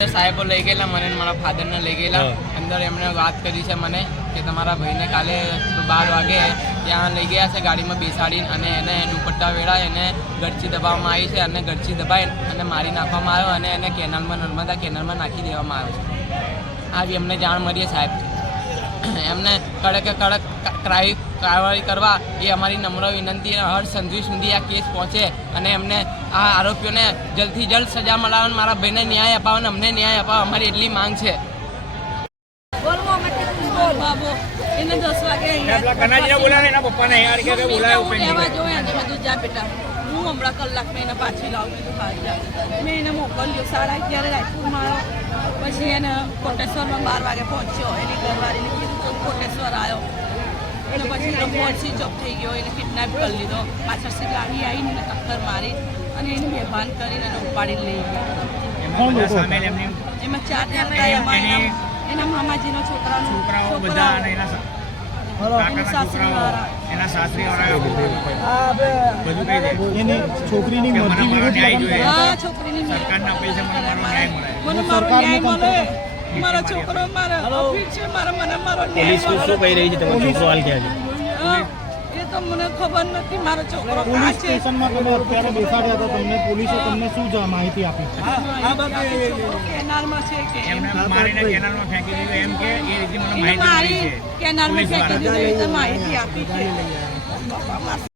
સાહેબો લઈ ગયેલા મને મારા ફાધરને લઈ ગયેલા. અંદર એમણે વાત કરી છે મને કે તમારા ભાઈને કાલે બાર વાગે ત્યાં લઈ ગયા છે ગાડીમાં બેસાડીને અને એને દુપટ્ટા વેળાય એને ગરચી દબાવવામાં આવી છે અને ગરચી દબાઈ અને મારી નાખવામાં આવ્યો અને એને કેનાલમાં નર્મદા કેનાલમાં નાખી દેવામાં આવ્યો છે. આવી અમને જાણ મળીએ સાહેબ. એમને કડકે કડક ક્રાઈ કાર્યવાહી કરવા એ અમારી નમ્ર વિનંતી અને હર સંધવી સુધી આ કેસ પહોંચે અને એમને આ આરોપીઓને જલ્દથી જલ્દ સજા મળાવે મારા ભાઈને ન્યાય અપાવવાનો અને અમને ન્યાય અપાવવા અમારી એટલી માંગ છે. એને દસ વાગે બોલાવે એના પપ્પાને યાર કે બોલાવે હું જોયા ને બધું જા બેટા. હમણાં કલાકમાં એને પાછી લાવું બહાર જા. મેં એને મોકલ્યો સાડા અગિયારે રાયપુરમાં મારો પછી એને કોટેશ્વરમાં બાર વાગે પહોંચ્યો. એની ઘરવાળીને કીધું કોટેશ્વર આવ્યો અને પછી એનો ફોન સ્વિચ ઓફ થઈ ગયો. એને કિડનેપ કરી લીધો. પાછળથી ગાડી આવીને એને ટક્કર મારી અને એને મહેમાન કરીને એને ઉપાડીને લઈ ગયા. એમાં ચાર જણ એના મામાજીનો છોકરાનો છોકરાઓ બધા એના સા- એના કાકાના છોકરાઓ. સાસરીવાળા. એના છોકરીની મરજી મારો વિરુદ્ધ લગ્ન સરકારના પૈસા મને મારો છોકરો મારા છે મારા મને મારો ન્યાય મળે. કહી રહી છે તમારો છોકરો હાલ ક્યાં હા, એ તો મને ખબર નથી મારો છોકરો પોલીસ સ્ટેશનમાં તમે અત્યારે બેસાડ્યા હતા તમને પોલીસે તમને શું માહિતી આપી? કેનાલમાં છે કે મારીને કેનાલમાં ફેંકી દીધું એમ કે એ રીતે મને માહિતી મારી કેનાલમાં ફેંકી દ્વારા. એ માહિતી આપી છે.